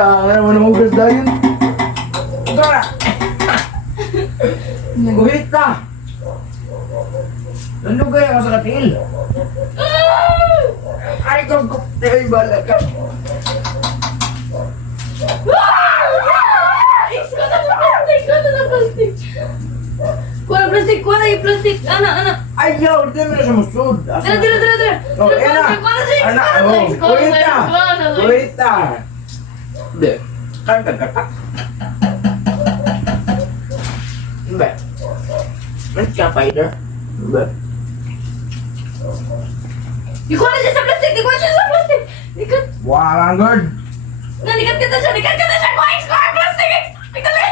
Tangan naman ang ugas dahil. Ito na! Guhit na! Nanugay ako sa katil. Ay, kung cocktail bala ka. Isko na sa plastic! Kuha na sa plastic! Kuha na plastic! Kuha na yung plastic! Anak! Ayaw, di na siya masud. Tara! Oh, eh na. Kuha na siya! Anak, oh, guhit na. Guhit na. Hindi. Kan kagkata. Hindi. Ano siya, fighter? Hindi. Ikuha na siya sa plastic! Ikuha siya sa plastic! Ikat! Walang guard. Ikat ka na siya! Kuha! Isko! Plastic! Ito lang!